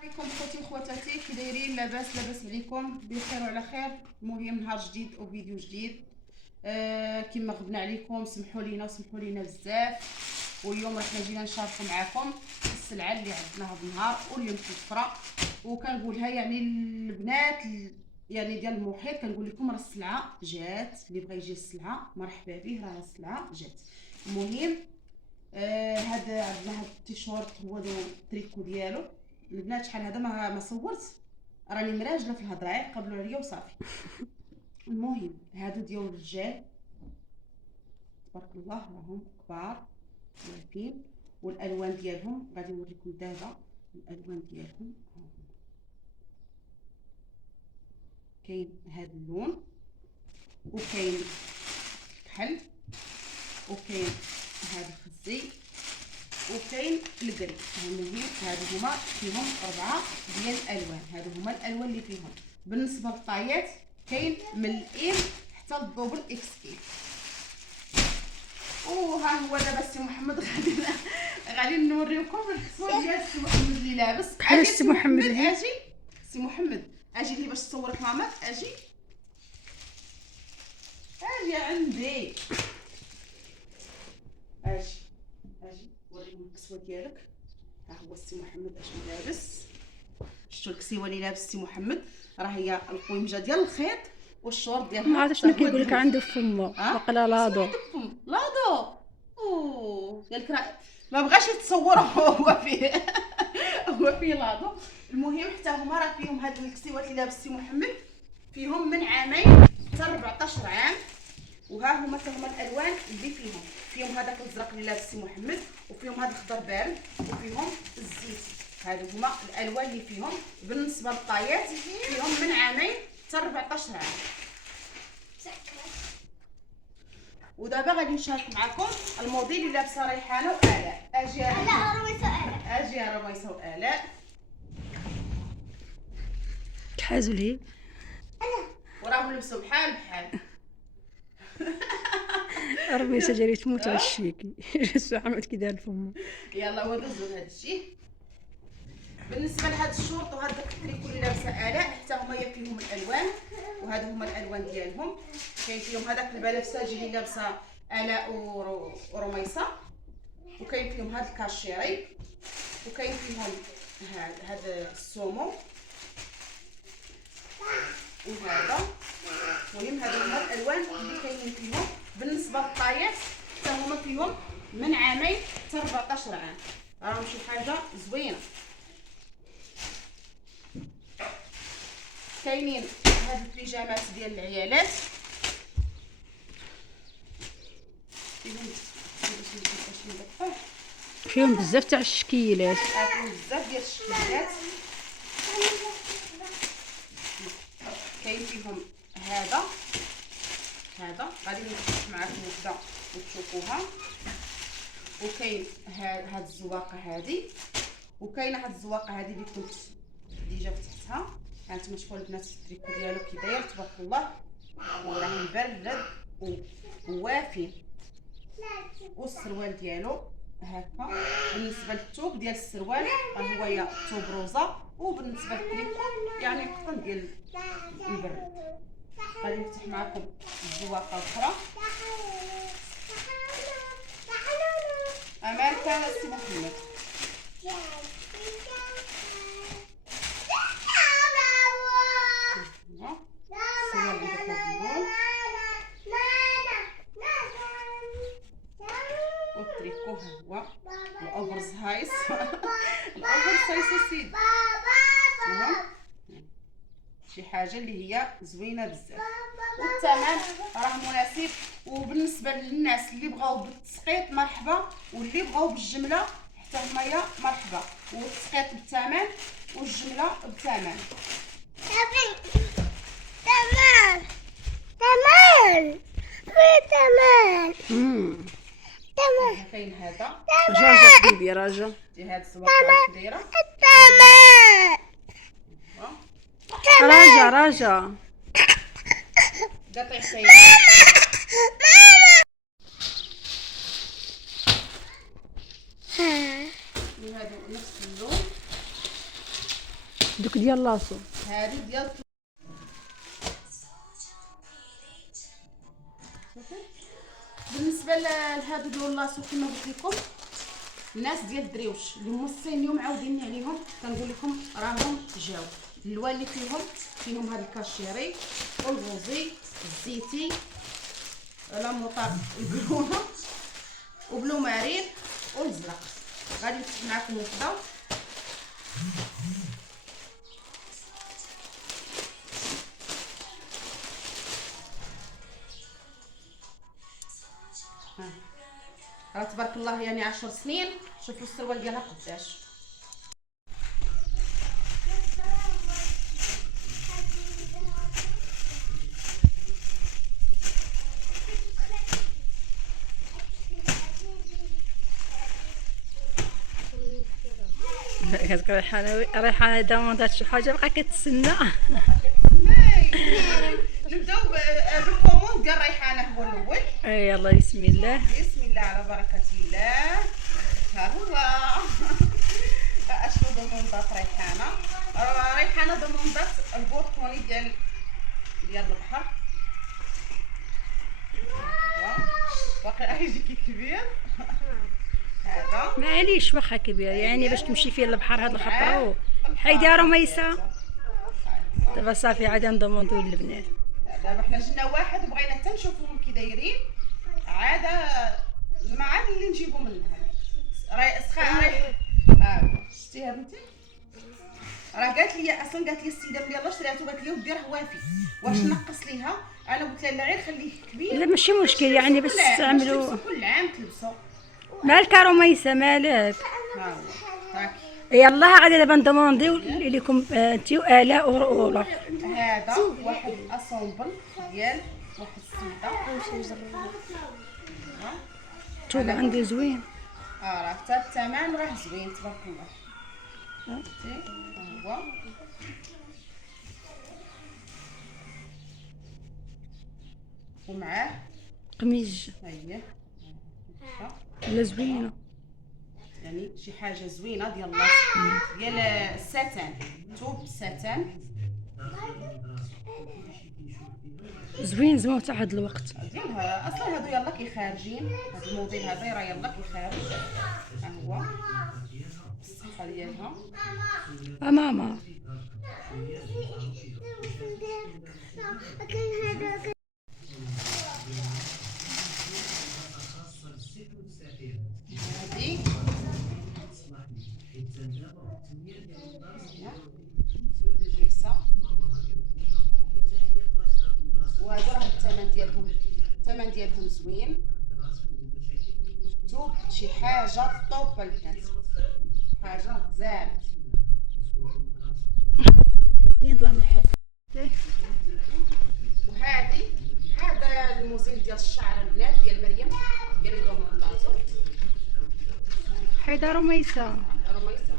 عليكم خوتي وخواتاتي، كي دايرين؟ لاباس عليكم بخير وعلى خير. المهم نهار جديد او فيديو جديد. كما غبنا عليكم، سمحوا لينا بزاف. واليوم راح جينا نشاركوا معكم السلعه اللي عندنا هذا النهار واللي متوفره. وكنقولها يعني البنات يعني ديال المحيط، كنقول لكم راه السلعه جات، اللي بغى يجي السلعه مرحبا به، راه السلعه جات. المهم هذا عندنا هذا التيشيرت، هو التريكو ديالو. البنات شحال هذا ما صورت، راني مراجله في الهضره، قبلوا عليا وصافي. المهم هادو ديال الرجال تبارك الله، راهم كبار واقفين، والالوان ديالهم غادي نوريكم دابا. الالوان ديالهم كاين هذا اللون، وكاين كحل، وكاين هذا الخزي، وكاين الكري. المهم هادو هما فيهم 4 ديال الالوان، هادو هما الالوان اللي فيهم. بالنسبه للطايات كاين من الام حتى للدوبل اكس ال. وها هو دابا السي محمد غادي نوريكم الحصول ديال السي محمد اللي لابس. بحال السي محمد. اجي سي محمد، اجي لي باش تصورك ماما. اجي عندي، اجي وريهم الكسوه ديالك. ها هو السي محمد اشنو لابس. شفتوا الكسيوه اللي لابس السي محمد؟ راه هي القويمجه ديال الخيط والشورت ديالها. ما عرفتش شنو كيقول لك عنده في فمه، وقيلا لاضو. لاضو قالك راه ما بغاش يتصور هو فيه هو فيه لاضو. المهم حتى هما راه فيهم هاد الكسيوات اللي لابس السي محمد، فيهم من عامين حتى 14 عام. وها هما حتى هما الالوان اللي فيهم هذاك الازرق اللي لابس السي محمد، وفيهم هذا الخضر بارد، وفيهم الزيتي. هادو هما الالوان اللي فيهم. بالنسبه للطايات فيهم من عامين حتى 14 عام. ودابا غادي نشارك معكم الموديل اللي لابسه ريحانه والاء. اجي يا رميسه والاء، تحازوا ليه وراهم لبسوا بحال ربي سجري تموت على الشيكي. جالس عملت كي دار فمه. يلا ودوزو لهذا الشيء. بالنسبه لهذا الشورت وهذا التريكو اللي لابسه الاء، حتى هما فيهم الالوان، وهادو هما الالوان ديالهم. كاين فيهم هذاك البلفساجي اللي لابسه الاء ورميصه، وكاين فيهم هذا الكاشيري، وكاين فيهم هذا السومو وهذا. المهم هادو هما الالوان اللي كاينين فيهم. بالنسبه للطايات حتى هما فيهم من عامين حتى 14 عام. راهم شي حاجه زوينه. كاينين هاد البيجامات ديال العيالات، فيهم بزاف تاع الشكيلات. فيهم بزاف ديال الشكيلات. كاين فيهم هذا غادي نفتح معكم وحده وتشوفوها. وكاين هاد الزواقه هذه، وكاينه هاد الزواقه هذه اللي كنت ديجا فتحتها. هانتوما شوفوا البنات التريكو ديالو كي داير تبارك الله، وراه مبرد ووافي. والسروال ديالو هكا. بالنسبه للثوب ديال السروال هو يا ثوب روزا، وبالنسبه للتريكو يعني قطن ديال البرد. غادي نفتح معكم الزواقه الاخرى. امريكا السي محمد. والتريكو هو الاوفر سايز الاوفر سايز سيدي. شي حاجه اللي هي زوينه بزاف، والثمن راه مناسب. وبالنسبه للناس اللي بغاو بالتسقيط مرحبا، واللي بغاو بالجمله حتى هنايا مرحبا. والتسقيط بالثمن والجمله بالثمن. كاين هذا راجا حبيبي راجا هذا الزواقه كبيره. راجا قطع سيد. هذا نفس اللون. دوك ديال لاصو. هذه ديال بالنسبه لهادو ديال لاصو كما قلت لكم الناس ديال الدريوش اللي هما الصينيو معودين عليهم، كنقول لكم راهم جاو اللوا اللي فيهم هاد الكاشيري والغوزي الزيتي لا موطار البلونه وبلو مارين والزرق. غادي نفتح معكم وحده تبارك الله، يعني 10 سنين. شوفوا السروال ديالها قداش. كتقول ريحانه دامونطات شي حاجه بقى كتسنى. نبداو بالكوموند ديال الريحانه هو الاول. يلا بسم الله. بسم الله على بركه الله. ها هو اشنو دوموندات ريحانه. ريحانه دوموندات البورتوني ديال البحر. واقع يجيكي كبير هذا. معليش واخا كبير يعني باش تمشي فيه للبحر هاد الخطره. حيدي رميسه دابا صافي عاد ندوموندو للبنات. دابا حنا جينا واحد وبغينا حتى نشوفوهم كي دايرين، عاد ما عاد اللي نجيبو منها راهي سخا. شتيها بنتي؟ راه قالت لي اصلا، قالت لي السيده ملي يلاه شريتو قالت لي ودي راه وافي، واش نقص ليها؟ انا قلت لها لا غير خليه كبير. لا ماشي مشكل يعني باش تستعملوا كل عام تلبسوا. مالك رميسه مالك؟ ها هو هاك. يلا غادي دابا ندومونديو لكم انت والاء ورؤوله. هذا واحد اسومبل ديال واحد السيده. الثوب عندي زوين. راه حتى الثمن راه زوين تبارك الله. فهمتي؟ ها هو ومعاه قميج. ها هي لا زوينه يعني شي حاجه زوينه ديال ديال الساتان، ثوب ساتان زوين زوين تاع هاد الوقت ديالها. اصلا هادو يلا كيخارجين، هاد الموديل هذا راه يلا كيخارج. ها هو الصحه ديالها. ماما هادي وهادو راه الثمن ديالهم زوين. توب شي حاجه طوب البنات، حاجه غزاله. يطلع من الحال. وهذه هذا الموزيل ديال الشعر البنات ديال مريم ديال دومونداتو. حيدة رميسه رميسه